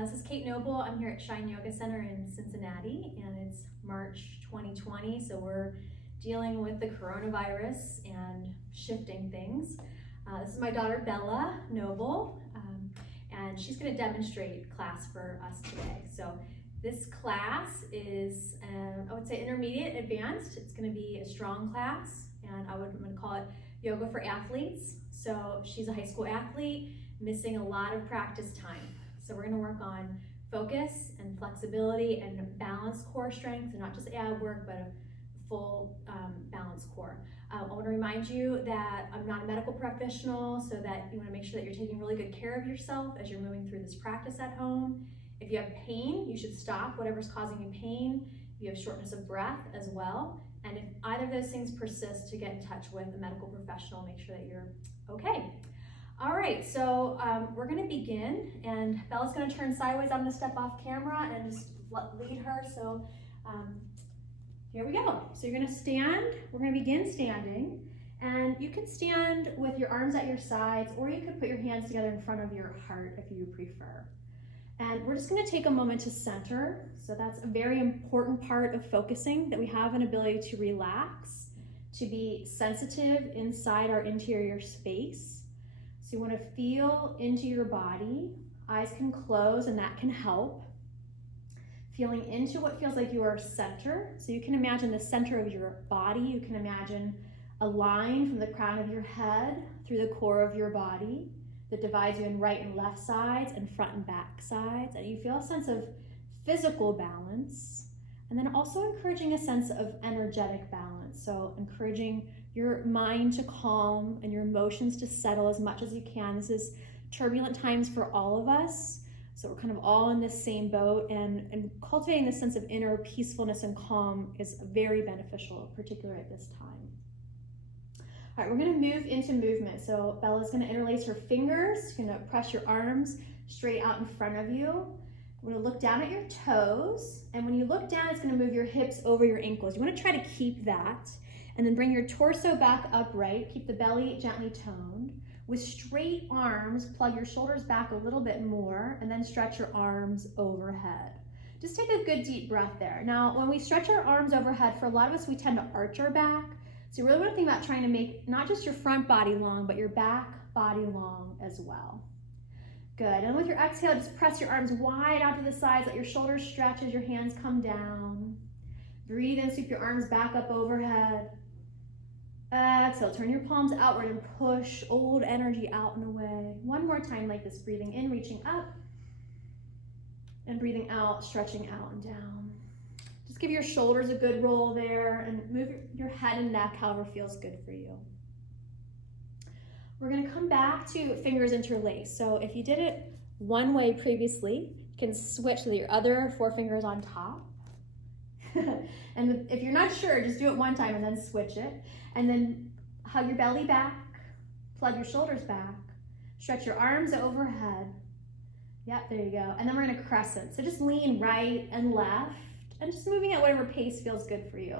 This is Kate Noble. I'm here at Shine Yoga Center in Cincinnati, and it's March 2020, so we're dealing with the coronavirus and shifting things. This is my daughter Bella Noble, and she's going to demonstrate class for us today. So this class is, I would say, intermediate advanced. It's going to be a strong class, and I'm going to call it yoga for athletes. So she's a high school athlete, missing a lot of practice time. So we're going to work on focus and flexibility and balanced core strength, and not just ab work, but a full balanced core. I want to remind you that I'm not a medical professional, so that you want to make sure that you're taking really good care of yourself as you're moving through this practice at home. If you have pain, you should stop whatever's causing you pain. If you have shortness of breath as well. And if either of those things persist, to get in touch with a medical professional, make sure that you're okay. All right, so we're gonna begin, and Bella's gonna turn sideways. I'm gonna step off camera and just lead her. So here we go. So you're gonna stand, we're gonna begin standing, and you can stand with your arms at your sides, or you could put your hands together in front of your heart if you prefer. And we're just gonna take a moment to center. So that's a very important part of focusing, that we have an ability to relax, to be sensitive inside our interior space. So you want to feel into your body. Eyes can close, and that can help. Feeling into what feels like your center. So you can imagine the center of your body. You can imagine a line from the crown of your head through the core of your body that divides you in right and left sides and front and back sides. And you feel a sense of physical balance, and then also encouraging a sense of energetic balance. So encouraging your mind to calm and your emotions to settle as much as you can. This is turbulent times for all of us, so we're kind of all in this same boat, and cultivating this sense of inner peacefulness and calm is very beneficial, particularly at this time. All right, we're gonna move into movement. So Bella's gonna interlace her fingers. You're gonna press your arms straight out in front of you. You're gonna look down at your toes, and when you look down, it's gonna move your hips over your ankles. You wanna try to keep that, and then bring your torso back upright. Keep the belly gently toned. With straight arms, plug your shoulders back a little bit more, and then stretch your arms overhead. Just take a good deep breath there. Now, when we stretch our arms overhead, for a lot of us, we tend to arch our back. So you really want to think about trying to make not just your front body long, but your back body long as well. Good, and with your exhale, just press your arms wide out to the sides, let your shoulders stretch as your hands come down. Breathe in, sweep your arms back up overhead. Exhale, turn your palms outward and push old energy out and away. One more time like this, breathing in, reaching up, and breathing out, stretching out and down. Just give your shoulders a good roll there, and move your head and neck however feels good for you. We're gonna come back to fingers interlaced. So if you did it one way previously, you can switch so that your other forefinger is on top. And if you're not sure, just do it one time and then switch it. And then hug your belly back, plug your shoulders back, stretch your arms overhead. Yep, there you go. And then we're gonna crescent. So just lean right and left, and just moving at whatever pace feels good for you.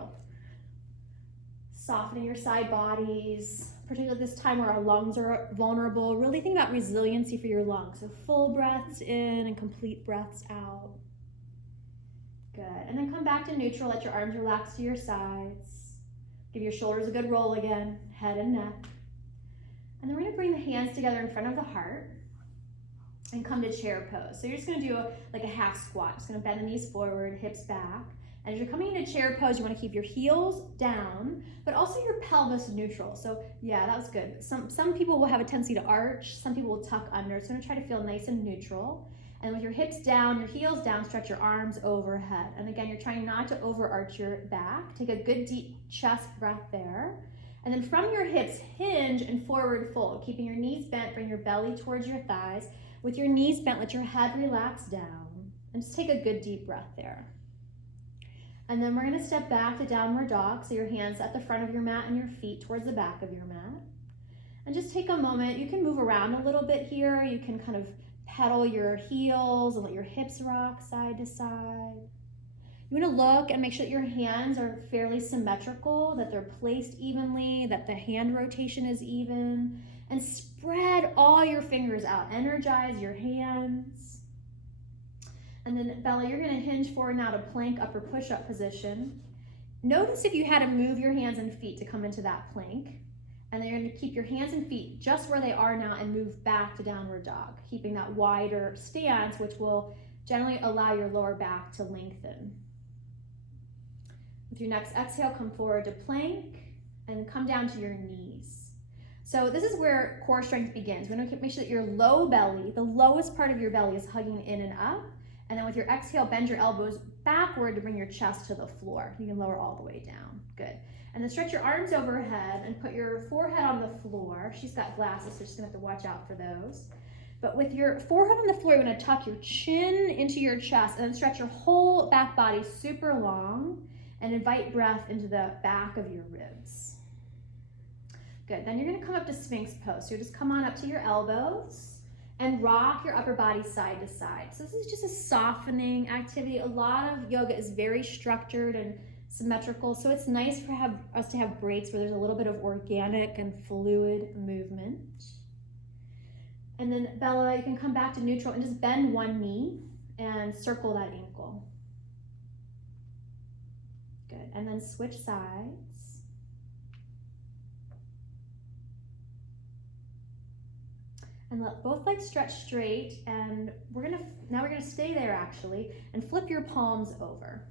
Softening your side bodies, particularly this time where our lungs are vulnerable. Really think about resiliency for your lungs. So full breaths in and complete breaths out. Good, and then come back to neutral. Let your arms relax to your sides. Give your shoulders a good roll again, head and neck. And then we're gonna bring the hands together in front of the heart and come to chair pose. So you're just gonna do like a half squat. Just gonna bend the knees forward, hips back. And as you're coming into chair pose, you wanna keep your heels down, but also your pelvis neutral. So yeah, that was good. Some people will have a tendency to arch, some people will tuck under. So I'm gonna try to feel nice and neutral. And with your hips down, your heels down, stretch your arms overhead. And again, you're trying not to overarch your back. Take a good deep chest breath there. And then from your hips, hinge and forward fold. Keeping your knees bent, bring your belly towards your thighs. With your knees bent, let your head relax down. And just take a good deep breath there. And then we're gonna step back to downward dog. So your hands at the front of your mat and your feet towards the back of your mat. And just take a moment. You can move around a little bit here. You can kind of pedal your heels and let your hips rock side to side. You want to look and make sure that your hands are fairly symmetrical, that they're placed evenly, that the hand rotation is even, and spread all your fingers out. Energize your hands. And then Bella, you're gonna hinge forward now to plank upper push-up position. Notice if you had to move your hands and feet to come into that plank. And then you're gonna keep your hands and feet just where they are now and move back to downward dog, keeping that wider stance, which will generally allow your lower back to lengthen. With your next exhale, come forward to plank and come down to your knees. So this is where core strength begins. We want to make sure that your low belly, the lowest part of your belly, is hugging in and up. And then with your exhale, bend your elbows backward to bring your chest to the floor. You can lower all the way down. Good. And then stretch your arms overhead and put your forehead on the floor. She's got glasses, so she's gonna have to watch out for those. But with your forehead on the floor, you're gonna tuck your chin into your chest and then stretch your whole back body super long and invite breath into the back of your ribs. Good, then you're gonna come up to Sphinx pose. So you just come on up to your elbows and rock your upper body side to side. So this is just a softening activity. A lot of yoga is very structured and symmetrical, so it's nice for us to have breaks where there's a little bit of organic and fluid movement. And then Bella, you can come back to neutral and just bend one knee and circle that ankle. Good, and then switch sides. And let both legs stretch straight, and now we're gonna stay there actually, and flip your palms over.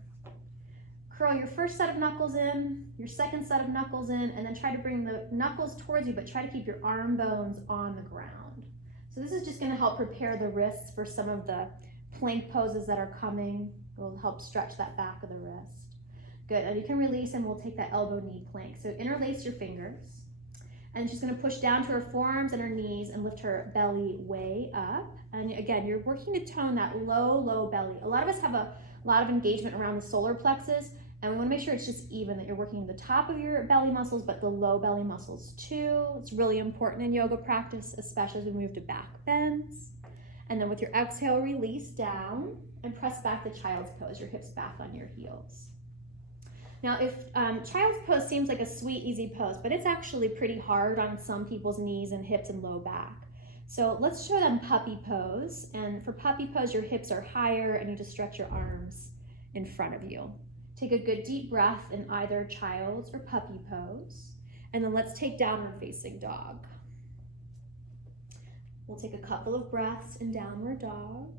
Curl your first set of knuckles in, your second set of knuckles in, and then try to bring the knuckles towards you, but try to keep your arm bones on the ground. So this is just gonna help prepare the wrists for some of the plank poses that are coming. It will help stretch that back of the wrist. Good, and you can release and we'll take that elbow knee plank. So interlace your fingers. And she's gonna push down to her forearms and her knees and lift her belly way up. And again, you're working to tone that low belly. A lot of us have a lot of engagement around the solar plexus, and we wanna make sure it's just even, that you're working the top of your belly muscles, but the low belly muscles too. It's really important in yoga practice, especially as we move to back bends. And then with your exhale, release down and press back to child's pose, your hips back on your heels. Now, if child's pose seems like a sweet, easy pose, but it's actually pretty hard on some people's knees and hips and low back. So let's show them puppy pose. And for puppy pose, your hips are higher and you just stretch your arms in front of you. Take a good deep breath in either child's or puppy pose. And then let's take downward facing dog. We'll take a couple of breaths in downward dog.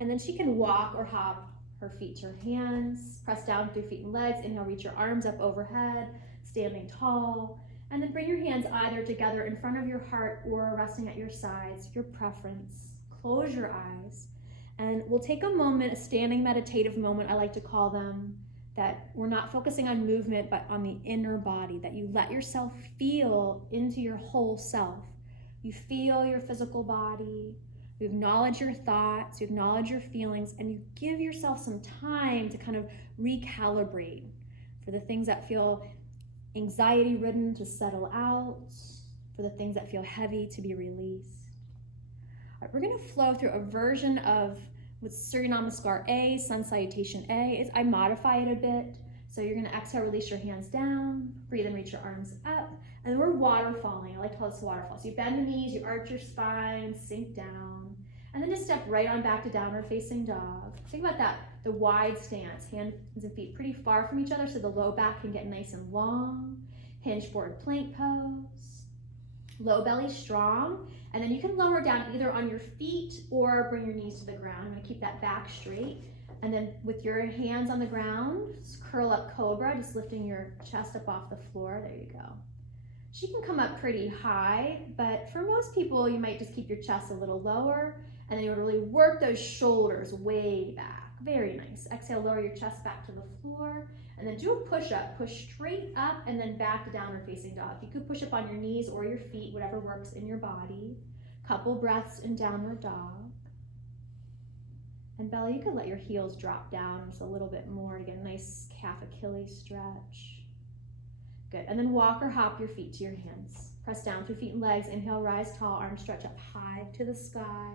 And then she can walk or hop her feet to her hands, press down through feet and legs. Inhale, reach your arms up overhead, standing tall. And then bring your hands either together in front of your heart or resting at your sides, your preference. Close your eyes. And we'll take a moment, a standing meditative moment, I like to call them, that we're not focusing on movement, but on the inner body, that you let yourself feel into your whole self. You feel your physical body. You acknowledge your thoughts, you acknowledge your feelings, and you give yourself some time to kind of recalibrate for the things that feel anxiety-ridden to settle out, for the things that feel heavy to be released. All right, we're gonna flow through a version of with Surya Namaskar A, Sun Salutation A. I modify it a bit. So you're gonna exhale, release your hands down, breathe and reach your arms up. And then we're waterfalling. I like to call this waterfall. So you bend the knees, you arch your spine, sink down. And then just step right on back to downward facing dog. Think about that, the wide stance, hands and feet pretty far from each other so the low back can get nice and long. Hinge forward plank pose. Low belly strong. And then you can lower down either on your feet or bring your knees to the ground. I'm gonna keep that back straight. And then with your hands on the ground, just curl up cobra, just lifting your chest up off the floor. There you go. She can come up pretty high, but for most people, you might just keep your chest a little lower, and then you would really work those shoulders way back. Very nice. Exhale, lower your chest back to the floor, and then do a push-up. Push straight up and then back to downward facing dog. You could push up on your knees or your feet, whatever works in your body. Couple breaths in downward dog. And Bella, you could let your heels drop down just a little bit more to get a nice calf Achilles stretch. Good, and then walk or hop your feet to your hands. Press down through feet and legs. Inhale, rise tall, arms stretch up high to the sky.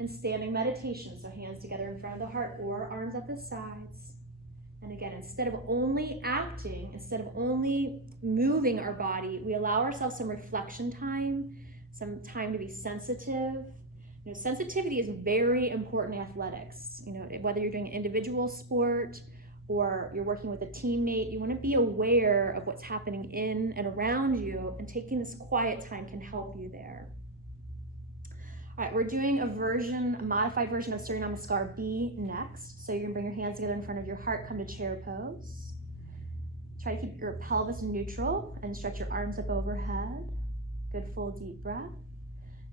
And standing meditation, so hands together in front of the heart or arms at the sides. And again, instead of only acting, instead of only moving our body, we allow ourselves some reflection time, some time to be sensitive, Sensitivity is very important in athletics. Whether you're doing an individual sport or you're working with a teammate, you want to be aware of what's happening in and around you, and taking this quiet time can help you there. All right, we're doing a modified version of Surya Namaskar B next. So you're gonna bring your hands together in front of your heart, come to chair pose. Try to keep your pelvis neutral and stretch your arms up overhead. Good, full deep breath.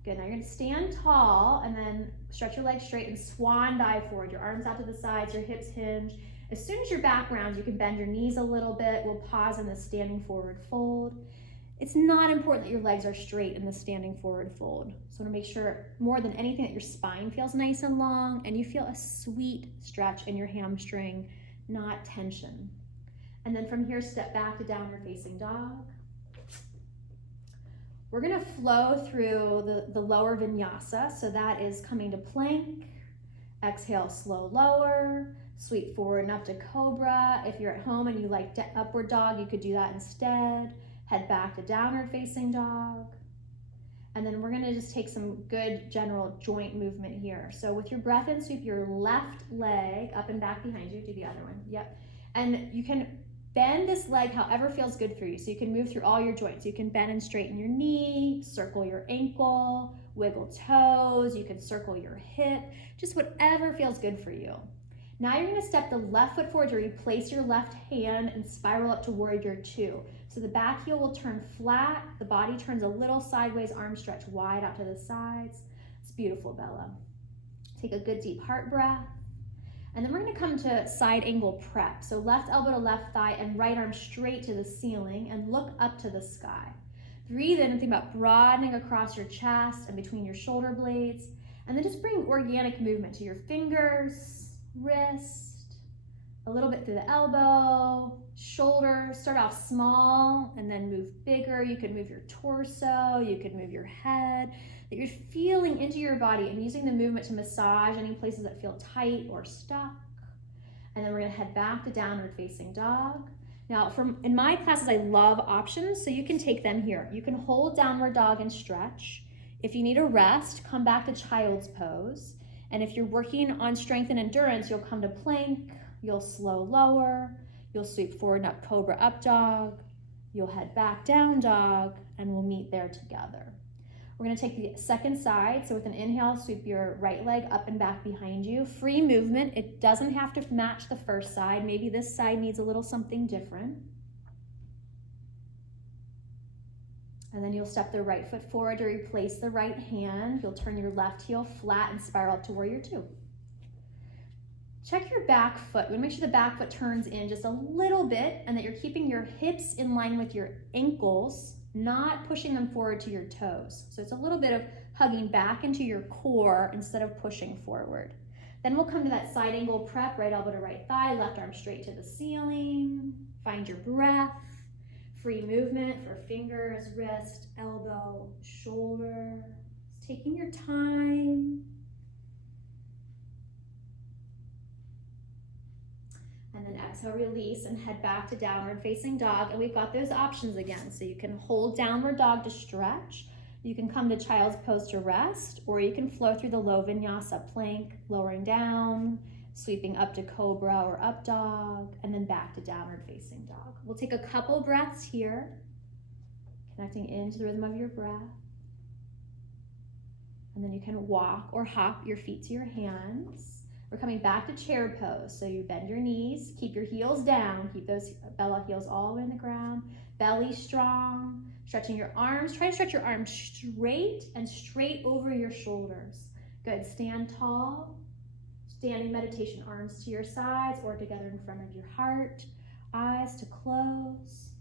Good, now you're gonna stand tall and then stretch your legs straight and swan dive forward. Your arms out to the sides, your hips hinge. As soon as your back rounds, you can bend your knees a little bit. We'll pause in the standing forward fold. It's not important that your legs are straight in the standing forward fold. So I wanna make sure, more than anything, that your spine feels nice and long and you feel a sweet stretch in your hamstring, not tension. And then from here, step back to downward facing dog. We're gonna flow through the lower vinyasa. So that is coming to plank, exhale, slow lower, sweep forward and up to cobra. If you're at home and you like upward dog, you could do that instead. Head back to downward facing dog. And then we're gonna just take some good general joint movement here. So with your breath in, sweep your left leg up and back behind you. Do the other one, yep. And you can bend this leg however feels good for you. So you can move through all your joints. You can bend and straighten your knee, circle your ankle, wiggle toes. You can circle your hip, just whatever feels good for you. Now you're gonna step the left foot forward to replace your left hand and spiral up to warrior two. So the back heel will turn flat, the body turns a little sideways, arms stretch wide out to the sides. It's beautiful, Bella. Take a good deep heart breath. And then we're gonna come to side angle prep. So left elbow to left thigh and right arm straight to the ceiling and look up to the sky. Breathe in and think about broadening across your chest and between your shoulder blades. And then just bring organic movement to your fingers, wrist, a little bit through the elbow, shoulders. Start off small and then move bigger. You could move your torso, you could move your head. That you're feeling into your body and using the movement to massage any places that feel tight or stuck. And then we're gonna head back to downward facing dog. Now, in my classes, I love options, so you can take them here. You can hold downward dog and stretch. If you need a rest, come back to child's pose. And if you're working on strength and endurance, you'll come to plank, you'll slow lower, you'll sweep forward and up cobra up dog, you'll head back down dog, and we'll meet there together. We're gonna take the second side. So with an inhale, sweep your right leg up and back behind you. Free movement. It doesn't have to match the first side. Maybe this side needs a little something different. And then you'll step the right foot forward to replace the right hand. You'll turn your left heel flat and spiral up to warrior two. Check your back foot. We want to make sure the back foot turns in just a little bit and that you're keeping your hips in line with your ankles, not pushing them forward to your toes. So it's a little bit of hugging back into your core instead of pushing forward. Then we'll come to that side angle prep, right elbow to right thigh, left arm straight to the ceiling. Find your breath. Free movement for fingers, wrist, elbow, shoulder. Just taking your time. And then exhale, release, and head back to downward facing dog. And we've got those options again. So you can hold downward dog to stretch. You can come to child's pose to rest, or you can flow through the low vinyasa, plank, lowering down, sweeping up to cobra or up dog, and then back to downward facing dog. We'll take a couple breaths here, connecting into the rhythm of your breath. And then you can walk or hop your feet to your hands. We're coming back to chair pose. So you bend your knees, keep your heels down, keep those Bella heels all the way in the ground, belly strong, stretching your arms. Try to stretch your arms straight and straight over your shoulders. Good, stand tall. Standing meditation, arms to your sides or together in front of your heart, eyes to close.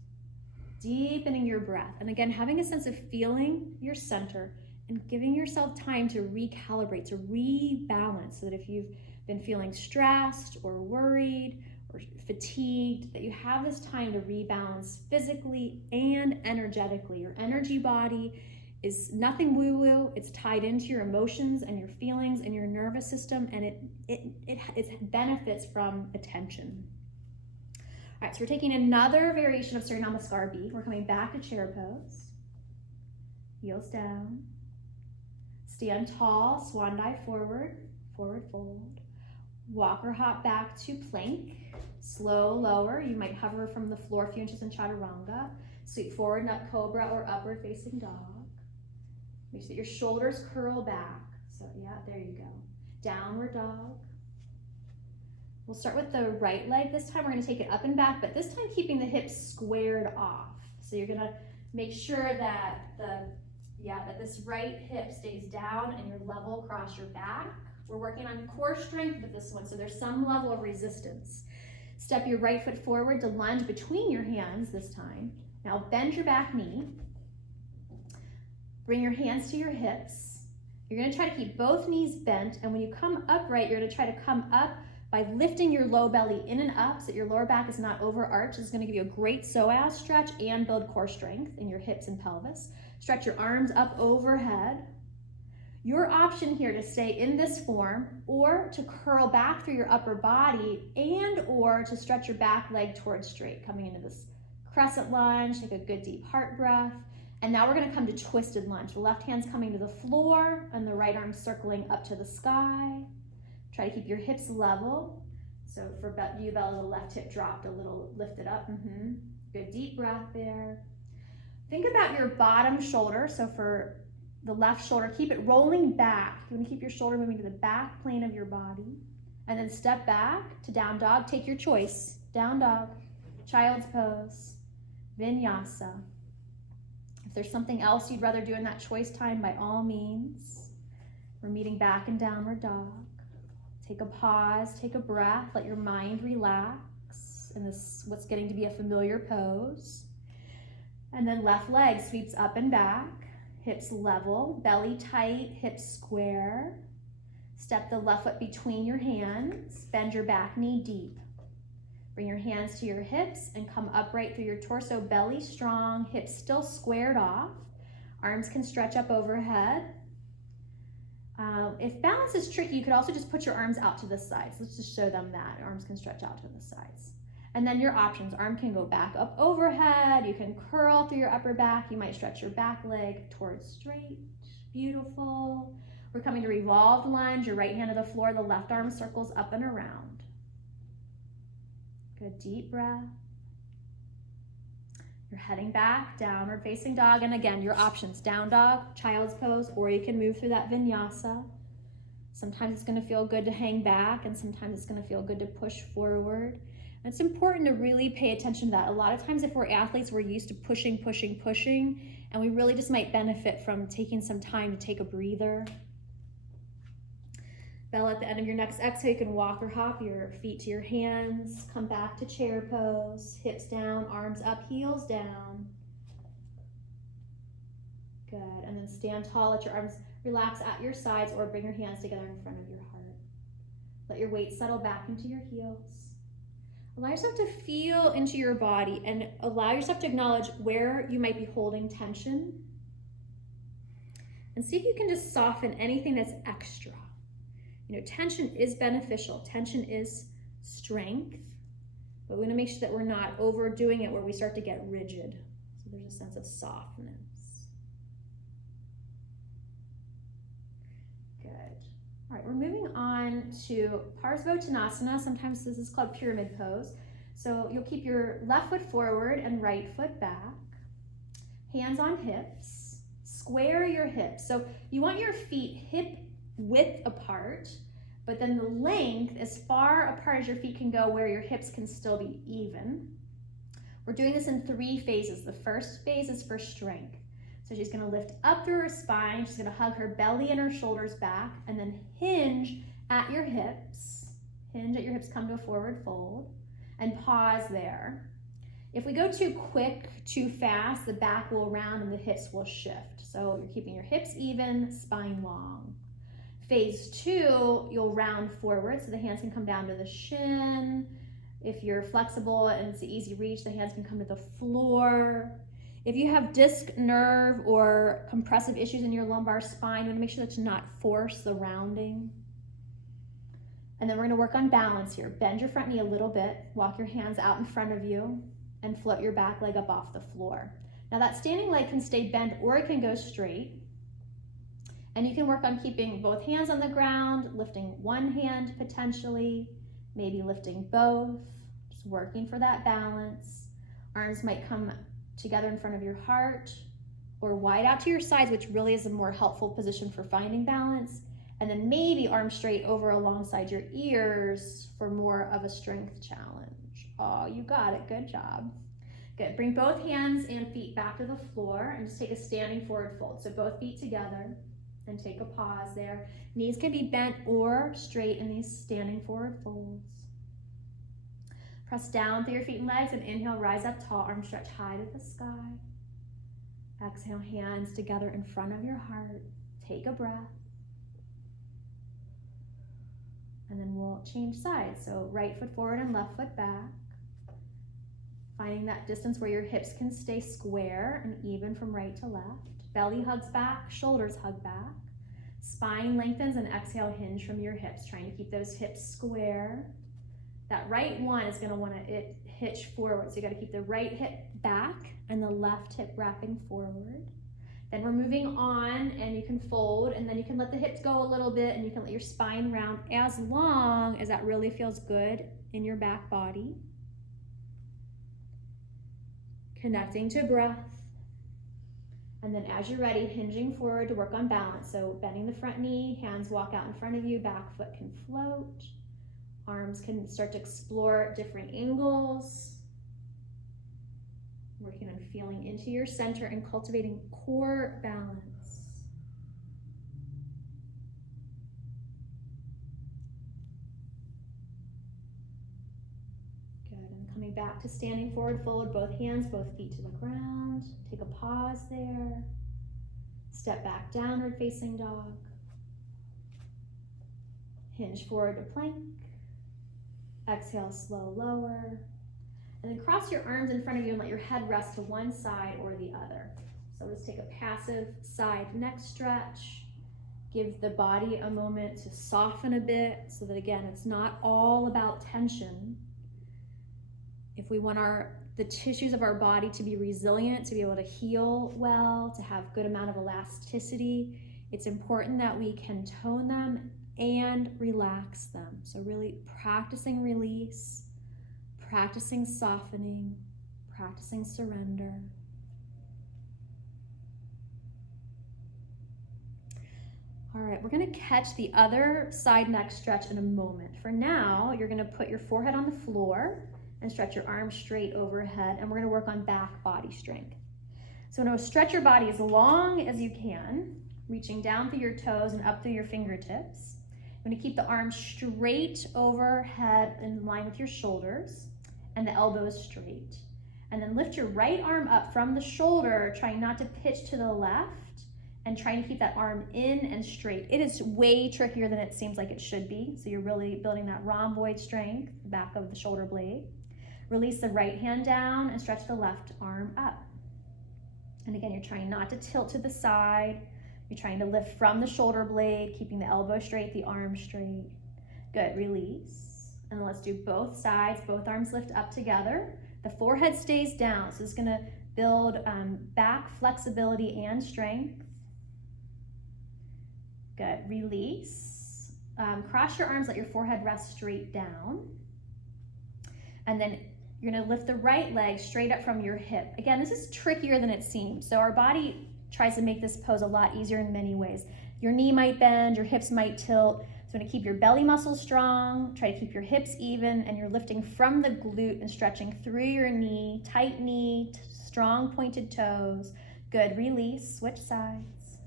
Deepening your breath. And again, having a sense of feeling your center and giving yourself time to recalibrate, to rebalance, so that if you've been feeling stressed or worried or fatigued, that you have this time to rebalance physically and energetically. Your energy body is nothing woo-woo. It's tied into your emotions and your feelings and your nervous system, and it benefits from attention. All right, so we're taking another variation of Surya Namaskar B. We're coming back to chair pose. Heels down. Stand tall, swan dive forward, forward fold. Walk or hop back to plank. Slow lower, you might hover from the floor a few inches in chaturanga. Sweep forward and up cobra or upward facing dog. Make sure that your shoulders curl back. So yeah, there you go. Downward dog. We'll start with the right leg. This time we're gonna take it up and back, but this time keeping the hips squared off. So you're gonna make sure that that this right hip stays down and you're level across your back. We're working on core strength with this one, so there's some level of resistance. Step your right foot forward to lunge between your hands this time. Now bend your back knee. Bring your hands to your hips. You're gonna try to keep both knees bent, and when you come upright, you're gonna try to come up by lifting your low belly in and up so that your lower back is not overarched. This is gonna give you a great psoas stretch and build core strength in your hips and pelvis. Stretch your arms up overhead. Your option here to stay in this form or to curl back through your upper body and or to stretch your back leg towards straight, coming into this crescent lunge. Take a good deep heart breath. And now we're gonna come to twisted lunge. The left hand's coming to the floor and the right arm circling up to the sky. Try to keep your hips level. So for you, Bella, the left hip dropped a little, lifted up. Good deep breath there. Think about your bottom shoulder. So for the left shoulder, keep it rolling back. You want to keep your shoulder moving to the back plane of your body. And then step back to down dog. Take your choice. Down dog, child's pose, vinyasa. If there's something else you'd rather do in that choice time, by all means. We're meeting back in downward dog. Take a pause, take a breath, let your mind relax in this, what's getting to be a familiar pose. And then left leg sweeps up and back, hips level, belly tight, hips square. Step the left foot between your hands, bend your back knee deep. Bring your hands to your hips and come upright through your torso, belly strong, hips still squared off. Arms can stretch up overhead. If balance is tricky, you could also just put your arms out to the sides. Let's just show them that. Arms can stretch out to the sides. And then your options, arm can go back up overhead. You can curl through your upper back. You might stretch your back leg towards straight. Beautiful. We're coming to revolved lunge. Your right hand to the floor, the left arm circles up and around. Good deep breath. You're heading back, downward facing dog. And again, your options, down dog, child's pose, or you can move through that vinyasa. Sometimes it's gonna feel good to hang back, and sometimes it's gonna feel good to push forward. And it's important to really pay attention to that. A lot of times if we're athletes, we're used to pushing, and we really just might benefit from taking some time to take a breather. Bella, at the end of your next exhale, you can walk or hop your feet to your hands, come back to chair pose, hips down, arms up, heels down. Good, and then stand tall, let your arms relax at your sides or bring your hands together in front of your heart. Let your weight settle back into your heels. Allow yourself to feel into your body and allow yourself to acknowledge where you might be holding tension. And see if you can just soften anything that's extra. You know, tension is beneficial. Tension is strength, but we want to make sure that we're not overdoing it where we start to get rigid. So there's a sense of softness. Good. All right, we're moving on to Parsvottanasana. Sometimes this is called pyramid pose. So you'll keep your left foot forward and right foot back. Hands on hips. Square your hips. So you want your feet hip width apart, but then the length as far apart as your feet can go where your hips can still be even. We're doing this in 3 phases. The first phase is for strength. So she's gonna lift up through her spine, she's gonna hug her belly and her shoulders back, and then hinge at your hips. Hinge at your hips, come to a forward fold, and pause there. If we go too quick, too fast, the back will round and the hips will shift. So you're keeping your hips even, spine long. Phase 2, you'll round forward, so the hands can come down to the shin. If you're flexible and it's an easy reach, the hands can come to the floor. If you have disc nerve or compressive issues in your lumbar spine, you want to make sure that you not force the rounding. And then we're going to work on balance here. Bend your front knee a little bit, walk your hands out in front of you, and float your back leg up off the floor. Now that standing leg can stay bent or it can go straight. And you can work on keeping both hands on the ground, lifting one hand potentially, maybe lifting both, just working for that balance. Arms might come together in front of your heart or wide out to your sides, which really is a more helpful position for finding balance. And then maybe arms straight over alongside your ears for more of a strength challenge. Oh, you got it, good job. Good, bring both hands and feet back to the floor and just take a standing forward fold. So both feet together and take a pause there. Knees can be bent or straight in these standing forward folds. Press down through your feet and legs and inhale, rise up tall, arms stretch high to the sky. Exhale, hands together in front of your heart. Take a breath. And then we'll change sides. So right foot forward and left foot back. Finding that distance where your hips can stay square and even from right to left. Belly hugs back, shoulders hug back. Spine lengthens and exhale, hinge from your hips, trying to keep those hips square. That right one is gonna wanna hitch forward. So you gotta keep the right hip back and the left hip wrapping forward. Then we're moving on and you can fold and then you can let the hips go a little bit and you can let your spine round as long as that really feels good in your back body. Connecting to breath. And then as you're ready, hinging forward to work on balance. So bending the front knee, hands walk out in front of you, back foot can float. Arms can start to explore different angles. Working on feeling into your center and cultivating core balance. Good, and coming back to standing forward fold, both hands, both feet to the ground. Take a pause there. Step back, downward facing dog. Hinge forward to plank. Exhale, slow lower. And then cross your arms in front of you and let your head rest to one side or the other. So let's take a passive side neck stretch. Give the body a moment to soften a bit so that, again, it's not all about tension. If we want the tissues of our body to be resilient, to be able to heal well, to have good amount of elasticity, it's important that we can tone them and relax them. So really practicing release, practicing softening, practicing surrender. All right, we're gonna catch the other side neck stretch in a moment. For now, you're gonna put your forehead on the floor and stretch your arms straight overhead, and we're gonna work on back body strength. So now stretch your body as long as you can, reaching down through your toes and up through your fingertips. I'm gonna keep the arms straight overhead in line with your shoulders and the elbows straight. And then lift your right arm up from the shoulder, trying not to pitch to the left and trying to keep that arm in and straight. It is way trickier than it seems like it should be. So you're really building that rhomboid strength, the back of the shoulder blade. Release the right hand down and stretch the left arm up. And again, you're trying not to tilt to the side. You're trying to lift from the shoulder blade, keeping the elbow straight, the arm straight. Good, release. And let's do both sides, both arms lift up together. The forehead stays down, so it's gonna build back flexibility and strength. Good, release. Cross your arms, let your forehead rest straight down. And then you're gonna lift the right leg straight up from your hip. Again, this is trickier than it seems. So our body tries to make this pose a lot easier in many ways. Your knee might bend, your hips might tilt. So you want to keep your belly muscles strong, try to keep your hips even, and you're lifting from the glute and stretching through your knee, tight knee, strong pointed toes. Good, release, switch sides.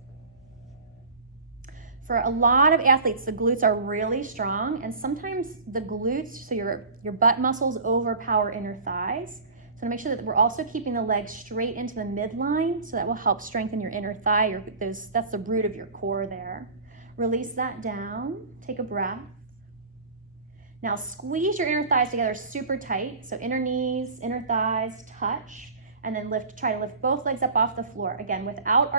For a lot of athletes, the glutes are really strong, and sometimes the glutes, so your butt muscles overpower inner thighs. So to make sure that we're also keeping the legs straight into the midline, so that will help strengthen your inner thigh. That's the root of your core there. Release that down, take a breath. Now squeeze your inner thighs together super tight. So inner knees, inner thighs touch, and then try to lift both legs up off the floor. Again, without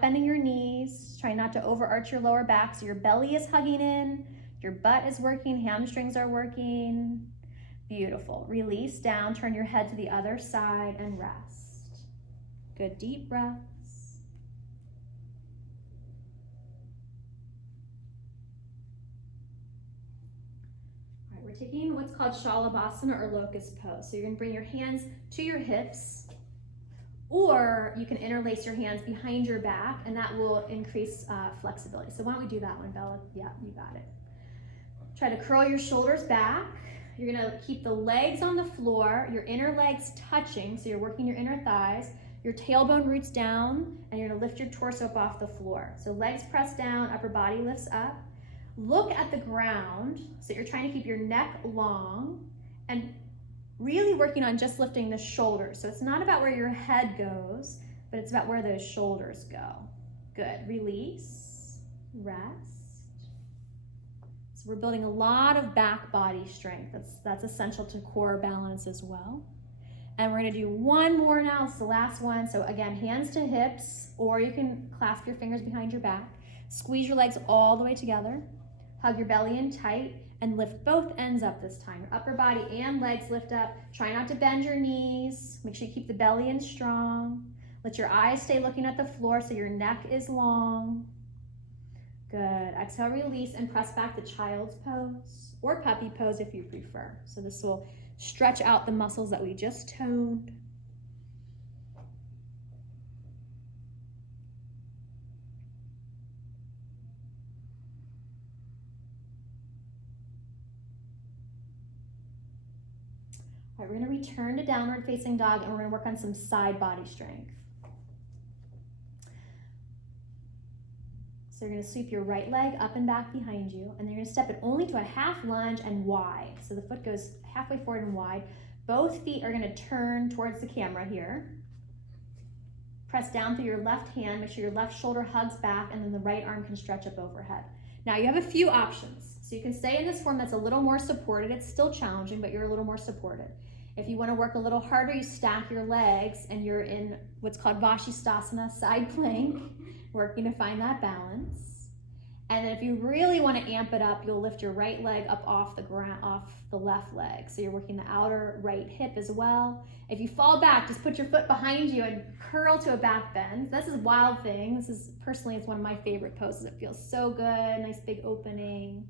bending your knees, try not to overarch your lower back. So your belly is hugging in, your butt is working, hamstrings are working. Beautiful. Release down, turn your head to the other side and rest. Good, deep breaths. We're taking what's called Savasana or locust pose. So you're gonna bring your hands to your hips, or you can interlace your hands behind your back, and that will increase flexibility. So why don't we do that one, Bella? Yeah, you got it. Try to curl your shoulders back. You're gonna keep the legs on the floor, your inner legs touching, so you're working your inner thighs, your tailbone roots down, and you're gonna lift your torso up off the floor. So legs press down, upper body lifts up. Look at the ground, so you're trying to keep your neck long and really working on just lifting the shoulders. So it's not about where your head goes, but it's about where those shoulders go. Good, release, rest. So we're building a lot of back body strength. That's essential to core balance as well. And we're gonna do one more now, it's the last one. So again, hands to hips, or you can clasp your fingers behind your back. Squeeze your legs all the way together. Hug your belly in tight and lift both ends up this time. Your upper body and legs lift up. Try not to bend your knees. Make sure you keep the belly in strong. Let your eyes stay looking at the floor so your neck is long. Good. Exhale, release, and press back to child's pose or puppy pose if you prefer. So this will stretch out the muscles that we just toned. All right, we're gonna return to downward facing dog, and we're gonna work on some side body strength. So you're gonna sweep your right leg up and back behind you, and then you're gonna step it only to a half lunge and wide. So the foot goes halfway forward and wide. Both feet are gonna turn towards the camera here. Press down through your left hand, make sure your left shoulder hugs back, and then the right arm can stretch up overhead. Now you have a few options. So you can stay in this form that's a little more supported. It's still challenging, but you're a little more supported. If you wanna work a little harder, you stack your legs and you're in what's called Vashisthasana, side plank, working to find that balance. And then if you really wanna amp it up, you'll lift your right leg up off the ground, off the left leg. So you're working the outer right hip as well. If you fall back, just put your foot behind you and curl to a back bend. This is Wild Thing. This is, personally, it's one of my favorite poses. It feels so good, nice big opening.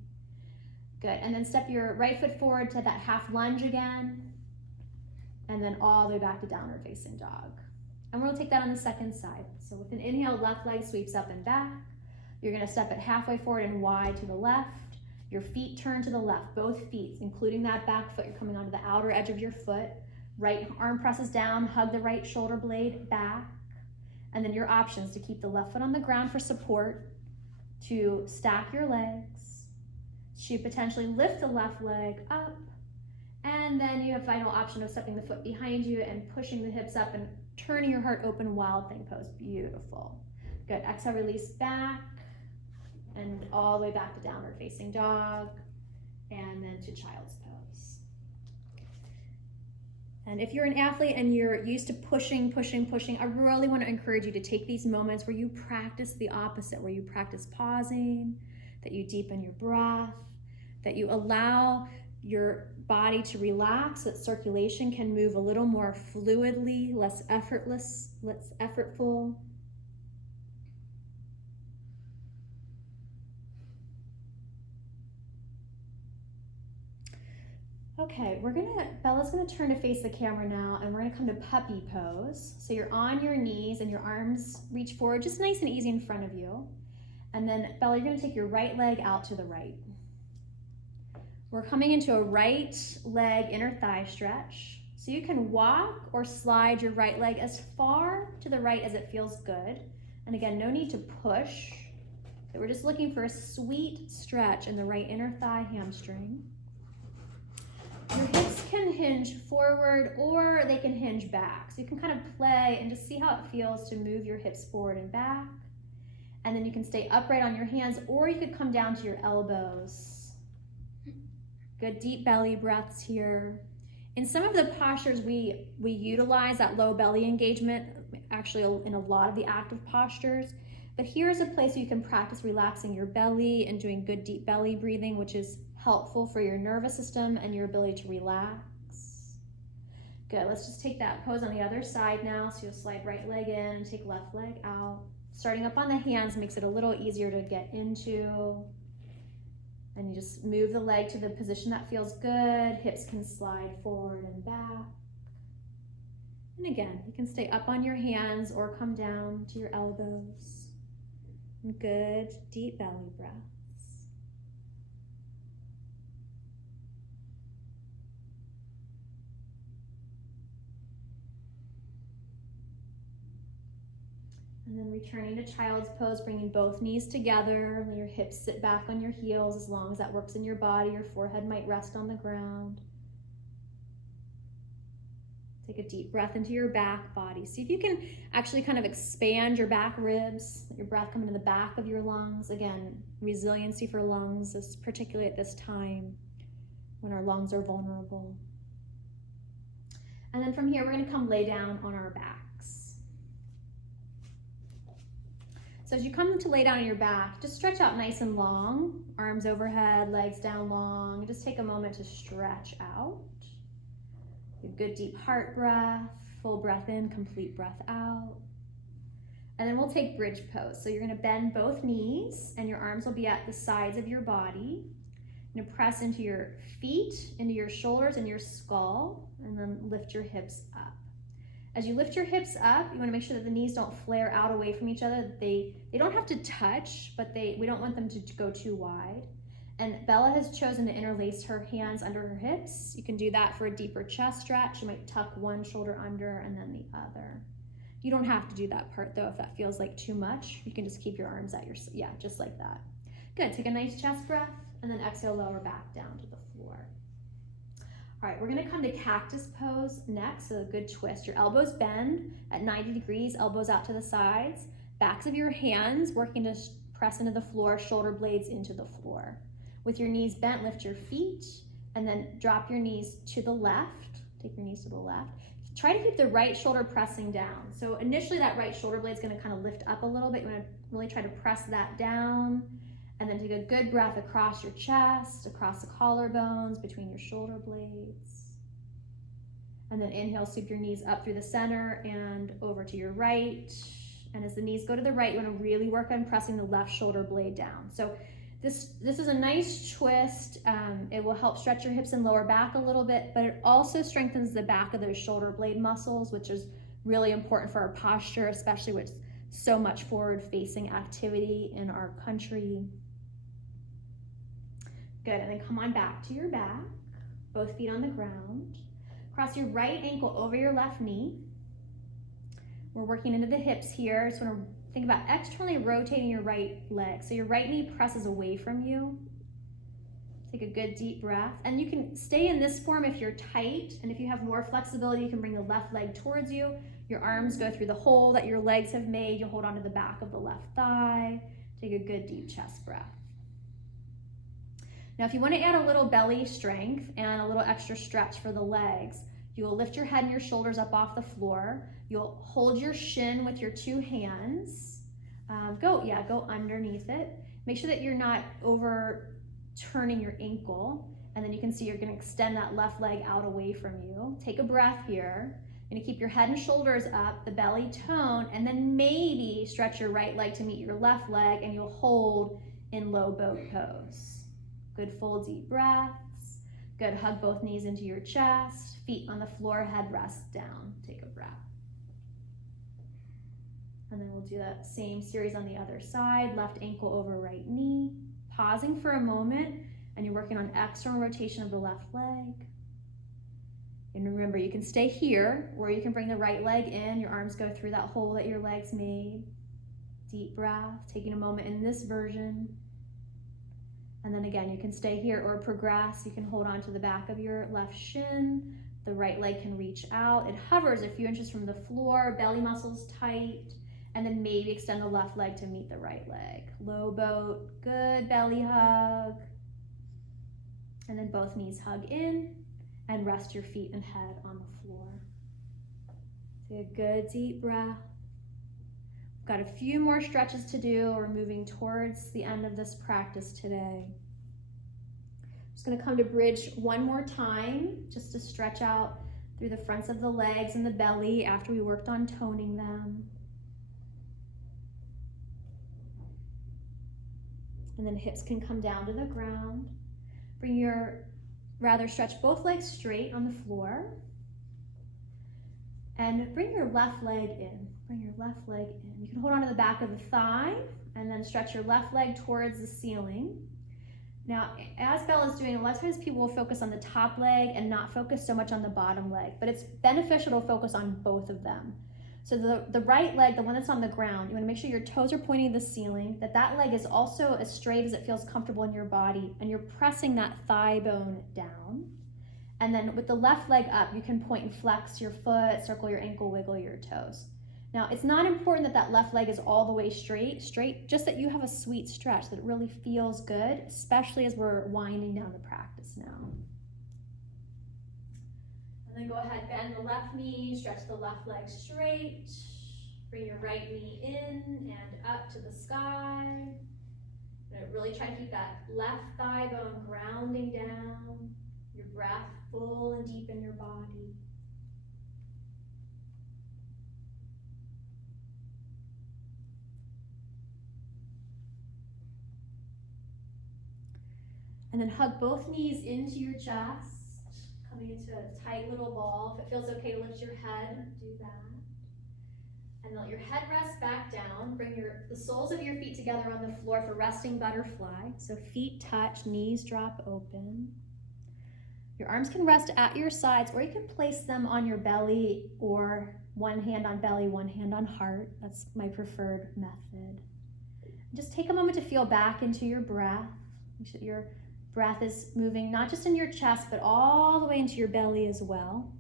Good, and then step your right foot forward to that half lunge again, and then all the way back to downward facing dog. And we'll take that on the second side. So with an inhale, left leg sweeps up and back. You're gonna step it halfway forward and wide to the left. Your feet turn to the left, both feet, including that back foot. You're coming onto the outer edge of your foot. Right arm presses down, hug the right shoulder blade back. And then your options to keep the left foot on the ground for support, to stack your legs, to potentially lift the left leg up, and then you have final option of stepping the foot behind you and pushing the hips up and turning your heart open, Wild Thing pose. Beautiful. Good. Exhale, release back, and all the way back to downward facing dog, and then to child's pose. And if you're an athlete and you're used to pushing, I really want to encourage you to take these moments where you practice the opposite, where you practice pausing, that you deepen your breath, that you allow your body to relax, so that circulation can move a little more fluidly, less effortless, less effortful. Okay, Bella's gonna turn to face the camera now, and we're gonna come to puppy pose. So you're on your knees and your arms reach forward, just nice and easy in front of you. And then Bella, you're gonna take your right leg out to the right. We're coming into a right leg inner thigh stretch. So you can walk or slide your right leg as far to the right as it feels good. And again, no need to push. So we're just looking for a sweet stretch in the right inner thigh hamstring. Your hips can hinge forward or they can hinge back. So you can kind of play and just see how it feels to move your hips forward and back. And then you can stay upright on your hands, or you could come down to your elbows. Good deep belly breaths here. In some of the postures, we utilize that low belly engagement, actually in a lot of the active postures. But here's a place where you can practice relaxing your belly and doing good deep belly breathing, which is helpful for your nervous system and your ability to relax. Good, let's just take that pose on the other side now. So you'll slide right leg in and take left leg out. Starting up on the hands makes it a little easier to get into. And you just move the leg to the position that feels good. Hips can slide forward and back. And again, you can stay up on your hands or come down to your elbows. And good, deep belly breaths. And then returning to child's pose, bringing both knees together. Let your hips sit back on your heels as long as that works in your body. Your forehead might rest on the ground. Take a deep breath into your back body. See if you can actually kind of expand your back ribs. Let your breath come into the back of your lungs. Again, resiliency for lungs, particularly at this time when our lungs are vulnerable. And then from here, we're going to come lay down on our backs. So as you come to lay down on your back, just stretch out nice and long, arms overhead, legs down long. Just take a moment to stretch out. A good deep heart breath, full breath in, complete breath out. And then we'll take bridge pose. So you're gonna bend both knees and your arms will be at the sides of your body. You're gonna press into your feet, into your shoulders and your skull, and then lift your hips up. As you lift your hips up, you wanna make sure that the knees don't flare out away from each other. They don't have to touch, but we don't want them to go too wide. And Bella has chosen to interlace her hands under her hips. You can do that for a deeper chest stretch. You might tuck one shoulder under and then the other. You don't have to do that part though if that feels like too much. You can just keep your arms at yeah, just like that. Good, take a nice chest breath and then exhale, lower back down to the floor. All right, we're gonna come to cactus pose next, so a good twist. Your elbows bend at 90 degrees, elbows out to the sides. Backs of your hands working to press into the floor, shoulder blades into the floor. With your knees bent, lift your feet and then drop your knees to the left. Take your knees to the left. Try to keep the right shoulder pressing down. So initially that right shoulder blade is gonna kind of lift up a little bit. You wanna really try to press that down and then take a good breath across your chest, across the collarbones, between your shoulder blades. And then inhale, sweep your knees up through the center and over to your right. And as the knees go to the right, you wanna really work on pressing the left shoulder blade down. So this is a nice twist. It will help stretch your hips and lower back a little bit, but it also strengthens the back of those shoulder blade muscles, which is really important for our posture, especially with so much forward-facing activity in our country. Good, and then come on back to your back, both feet on the ground. Cross your right ankle over your left knee. We're working into the hips here. Just wanna think about externally rotating your right leg. So your right knee presses away from you. Take a good deep breath. And you can stay in this form if you're tight. And if you have more flexibility, you can bring the left leg towards you. Your arms go through the hole that your legs have made. You'll hold onto the back of the left thigh. Take a good deep chest breath. Now, if you want to add a little belly strength and a little extra stretch for the legs, you will lift your head and your shoulders up off the floor. You'll hold your shin with your two hands. Go underneath it. Make sure that you're not overturning your ankle. And then you can see you're going to extend that left leg out away from you. Take a breath here. You're going to keep your head and shoulders up, the belly tone, and then maybe stretch your right leg to meet your left leg, and you'll hold in low boat pose. Good full deep breaths. Good, hug both knees into your chest, feet on the floor, head rests down. Take a breath. And then we'll do that same series on the other side, left ankle over right knee. Pausing for a moment, and you're working on external rotation of the left leg. And remember, you can stay here, or you can bring the right leg in. Your arms go through that hole that your legs made. Deep breath, taking a moment in this version. And then again, you can stay here or progress. You can hold on to the back of your left shin. The right leg can reach out. It hovers a few inches from the floor, belly muscles tight. And then maybe extend the left leg to meet the right leg. Low boat, good belly hug. And then both knees hug in and rest your feet and head on the floor. Take a good deep breath. We've got a few more stretches to do. We're moving towards the end of this practice today. Just gonna come to bridge one more time, just to stretch out through the fronts of the legs and the belly after we worked on toning them. And then hips can come down to the ground. Stretch both legs straight on the floor. And bring your left leg in. Bring your left leg in. You can hold on to the back of the thigh and then stretch your left leg towards the ceiling. Now, as Bella's doing, a lot of times people will focus on the top leg and not focus so much on the bottom leg, but it's beneficial to focus on both of them. So the right leg, the one that's on the ground, you want to make sure your toes are pointing to the ceiling, that leg is also as straight as it feels comfortable in your body, and you're pressing that thigh bone down. And then with the left leg up, you can point and flex your foot, circle your ankle, wiggle your toes. Now, it's not important that left leg is all the way straight, just that you have a sweet stretch, that it really feels good, especially as we're winding down the practice now. And then go ahead, bend the left knee, stretch the left leg straight. Bring your right knee in and up to the sky. And really try to keep that left thigh bone grounding down. Your breath full and deep in your body. And then hug both knees into your chest, coming into a tight little ball. If it feels okay to lift your head, do that. And let your head rest back down. Bring the soles of your feet together on the floor for resting butterfly. So feet touch, knees drop open. Your arms can rest at your sides, or you can place them on your belly, or one hand on belly, one hand on heart. That's my preferred method. Just take a moment to feel back into your breath. Make sure your breath is moving not just in your chest, but all the way into your belly as well.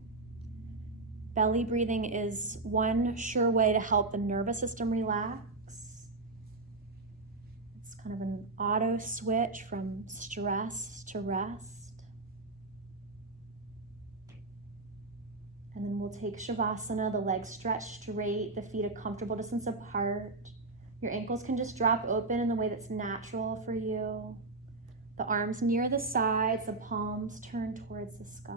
Belly breathing is one sure way to help the nervous system relax. It's kind of an auto switch from stress to rest. And then we'll take Savasana, the legs stretched straight, the feet a comfortable distance apart. Your ankles can just drop open in the way that's natural for you. The arms near the sides, the palms turn towards the sky.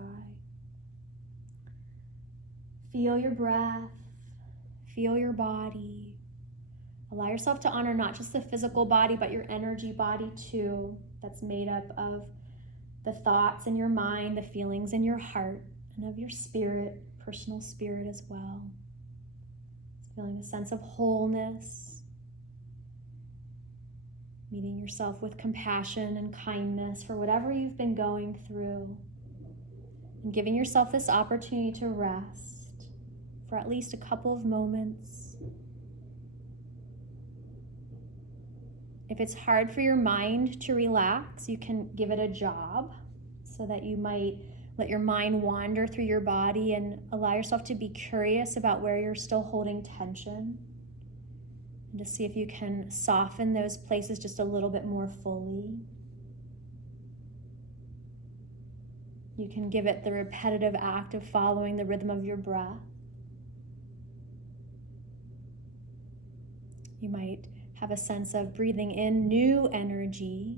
Feel your breath, feel your body. Allow yourself to honor not just the physical body, but your energy body too, that's made up of the thoughts in your mind, the feelings in your heart, and of your spirit, personal spirit as well. It's feeling a sense of wholeness, meeting yourself with compassion and kindness for whatever you've been going through, and giving yourself this opportunity to rest for at least a couple of moments. If it's hard for your mind to relax, you can give it a job so that you might let your mind wander through your body and allow yourself to be curious about where you're still holding tension, and to see if you can soften those places just a little bit more fully. You can give it the repetitive act of following the rhythm of your breath. You might have a sense of breathing in new energy.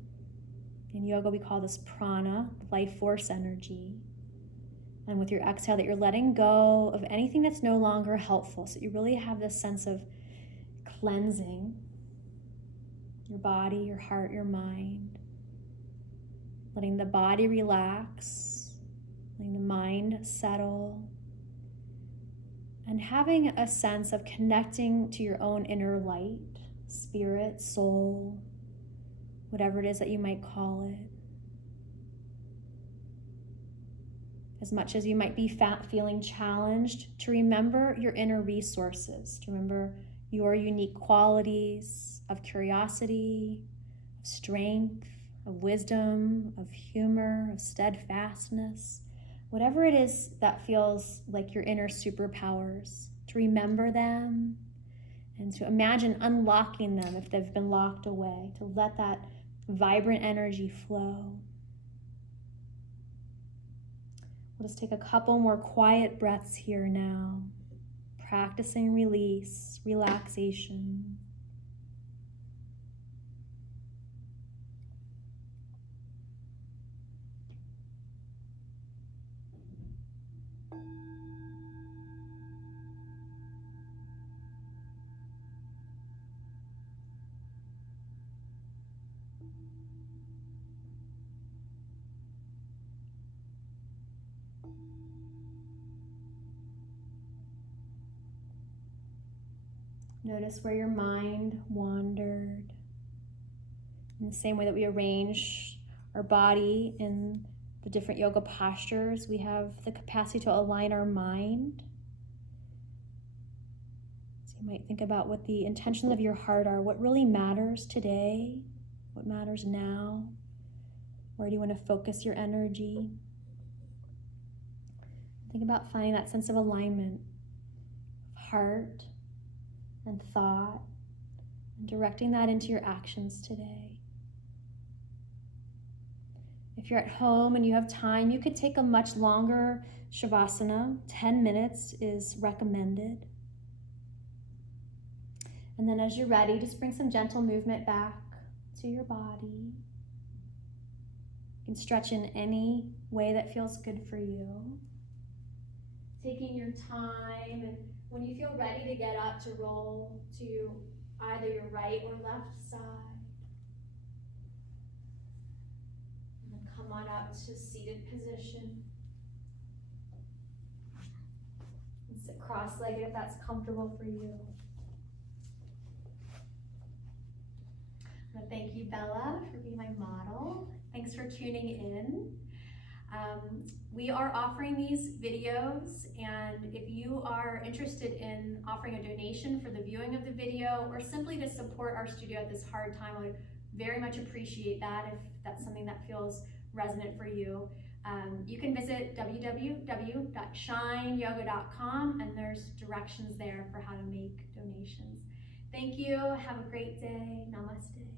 In yoga, we call this prana, life force energy. And with your exhale, that you're letting go of anything that's no longer helpful. So you really have this sense of cleansing your body, your heart, your mind. Letting the body relax, letting the mind settle. And having a sense of connecting to your own inner light, spirit, soul, whatever it is that you might call it. As much as you might be feeling challenged, to remember your inner resources, to remember your unique qualities of curiosity, of strength, of wisdom, of humor, of steadfastness, whatever it is that feels like your inner superpowers, to remember them and to imagine unlocking them if they've been locked away, to let that vibrant energy flow. We'll just take a couple more quiet breaths here now, practicing release, relaxation. Notice where your mind wandered. In the same way that we arrange our body in the different yoga postures, we have the capacity to align our mind. So you might think about what the intentions of your heart are, what really matters today, what matters now, where do you want to focus your energy? Think about finding that sense of alignment of heart and thought, and directing that into your actions today. If you're at home and you have time, you could take a much longer Savasana. 10 minutes is recommended. And then as you're ready, just bring some gentle movement back to your body. You can stretch in any way that feels good for you. Taking your time, and when you feel ready to get up, to roll to either your right or left side. Come on up to seated position. And sit cross-legged if that's comfortable for you. I want to thank you, Bella, for being my model. Thanks for tuning in. We are offering these videos, and if you are interested in offering a donation for the viewing of the video or simply to support our studio at this hard time, I would very much appreciate that if that's something that feels resonant for you. You can visit www.shineyoga.com, and there's directions there for how to make donations. Thank you. Have a great day. Namaste.